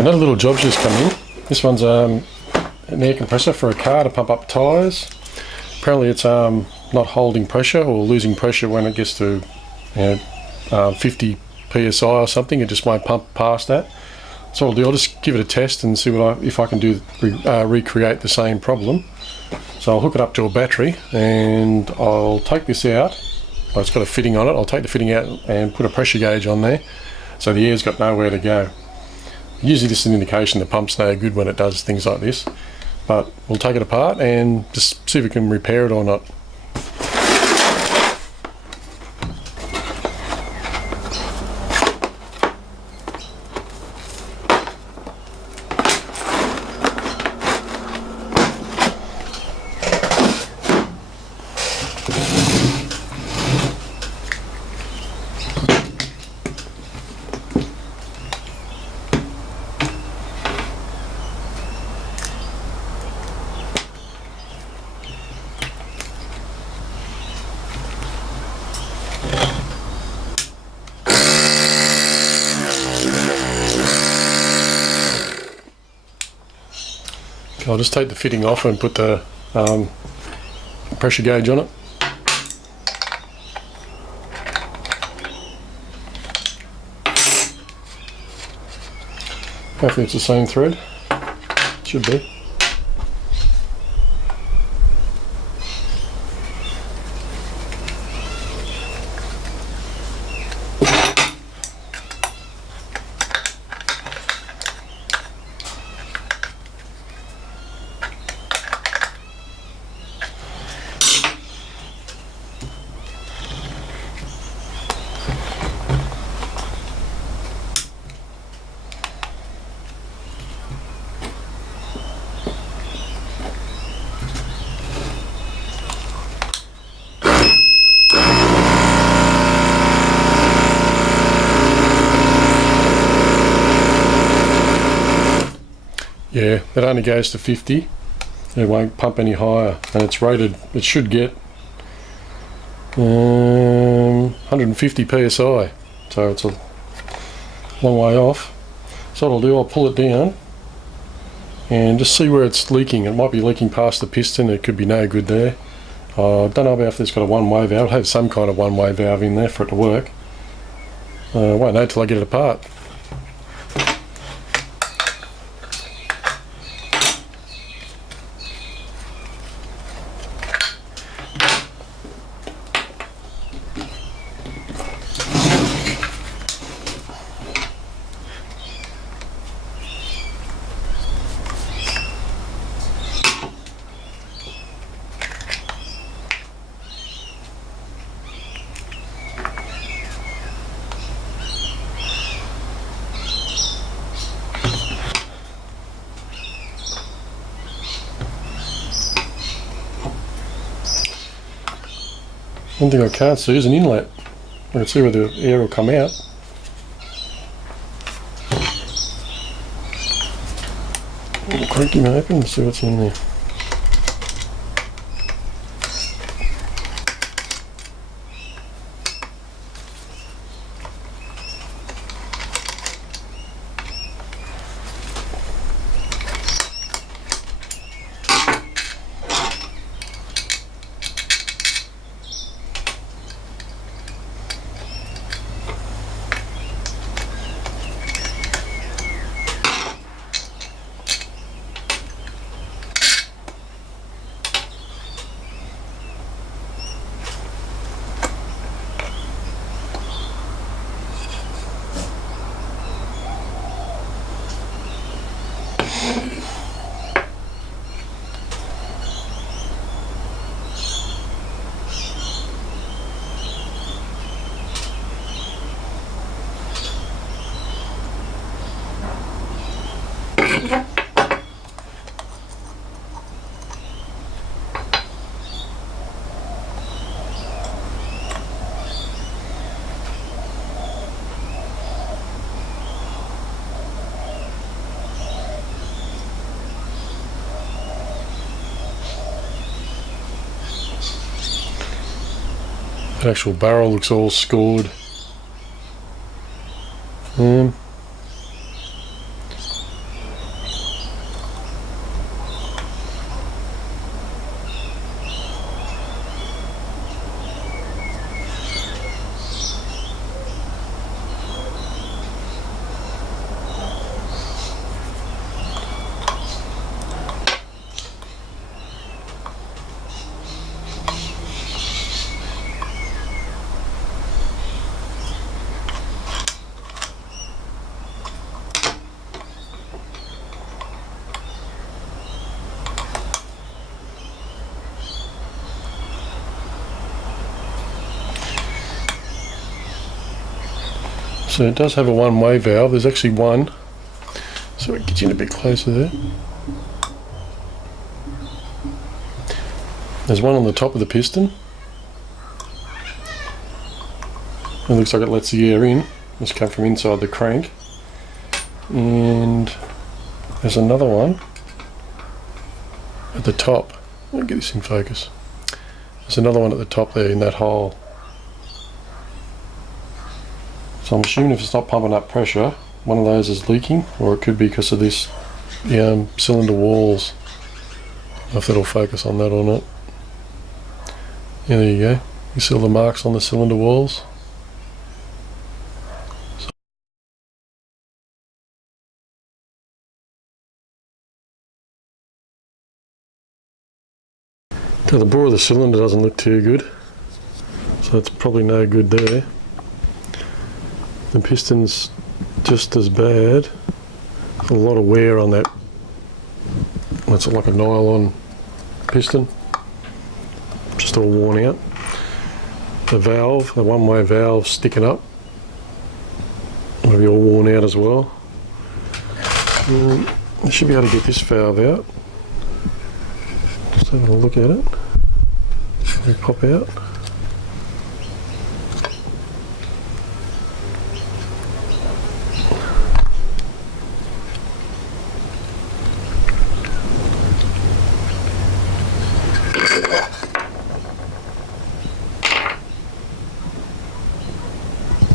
Another little job's just come in. This one's an air compressor for a car to pump up tyres. Apparently it's not holding pressure or losing pressure when it gets to 50 psi or something. It just won't pump past that. So what I'll do, I'll just give it a test and see if I can recreate the same problem. So I'll hook it up to a battery and I'll take this out. Well, it's got a fitting on it. I'll take the fitting out and put a pressure gauge on there so the air's got nowhere to go. Usually this is an indication the pump's no good when it does things like this, but we'll take it apart and just see if we can repair it or not. I'll just take the fitting off and put the pressure gauge on it. Hopefully it's the same thread. Should be. Yeah, that only goes to 50. It won't pump any higher, and it's rated, it should get 150 psi, so it's a long way off. So what I'll do, I'll pull it down and just see where it's leaking. It might be leaking past the piston. It could be no good there. I don't know about if it's got a one-way valve. It'll have some kind of one-way valve in there for it to work. I won't know till I get it apart. One thing I can't see is an inlet. I can see where the air will come out. I'll crank him open and see what's in there. The actual barrel looks all scored. So it does have a one-way valve. There's actually one. So it gets in a bit closer there. There's one on the top of the piston. It looks like it lets the air in. It's come from inside the crank. And there's another one at the top. Let me get this in focus. There's another one at the top there in that hole. So I'm assuming if it's not pumping up pressure, one of those is leaking, or it could be because of this cylinder walls. I don't know if that'll focus on that or not. Yeah, there you go. You see all the marks on the cylinder walls? So the bore of the cylinder doesn't look too good, so it's probably no good there. The piston's just as bad. A lot of wear on that. It's like a nylon piston, just all worn out. The valve, the one-way valve sticking up, will be all worn out as well. I should be able to get this valve out. Just having a look at it. We pop out.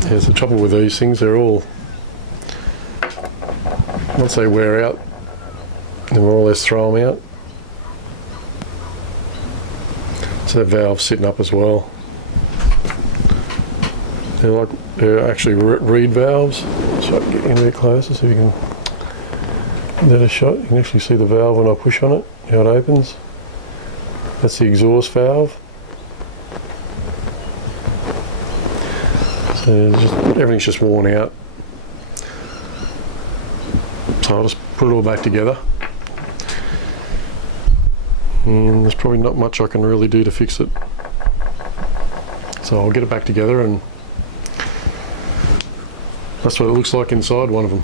Yeah, it's the trouble with these things, they're all, once they wear out, they more or less throw them out. So that valve's sitting up as well. They're actually reed valves. So I can get in a bit closer so you can give that a shot. You can actually see the valve when I push on it, how it opens. That's the exhaust valve. So everything's just worn out. So I'll just put it all back together. And there's probably not much I can really do to fix it. So I'll get it back together, and that's what it looks like inside one of them.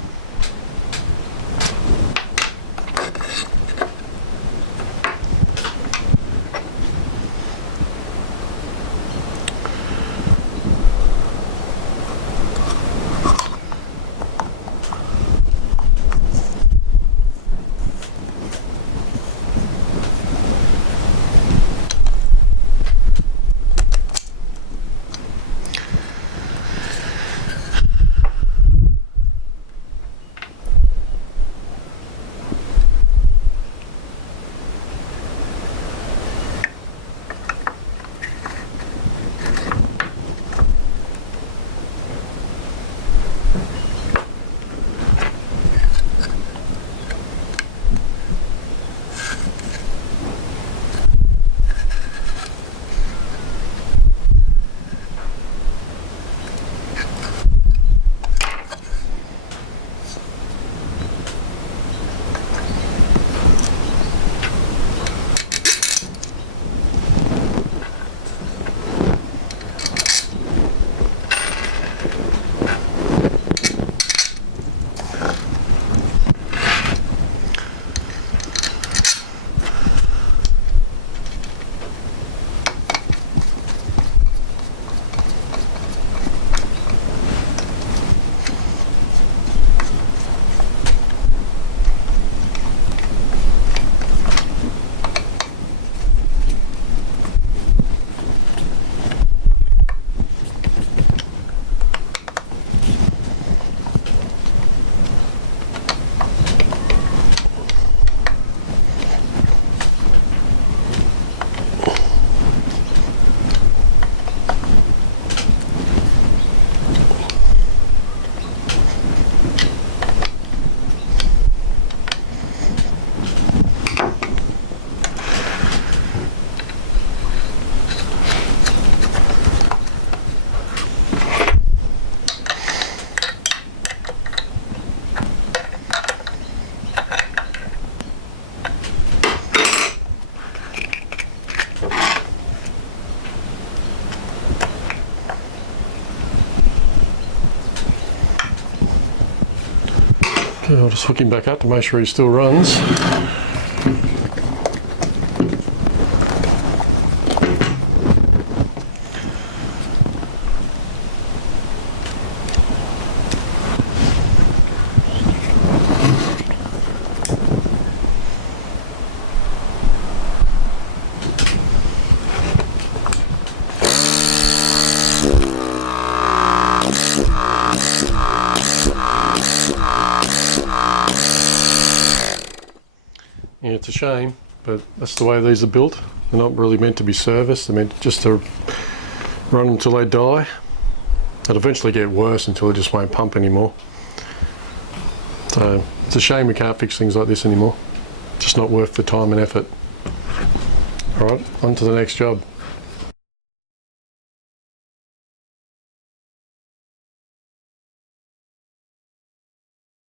I'll just hook him back up to make sure he still runs. Yeah, it's a shame, but that's the way these are built. They're not really meant to be serviced. They're meant just to run until they die. They'll eventually get worse until it just won't pump anymore. So it's a shame we can't fix things like this anymore. Just not worth the time and effort. Alright, on to the next job.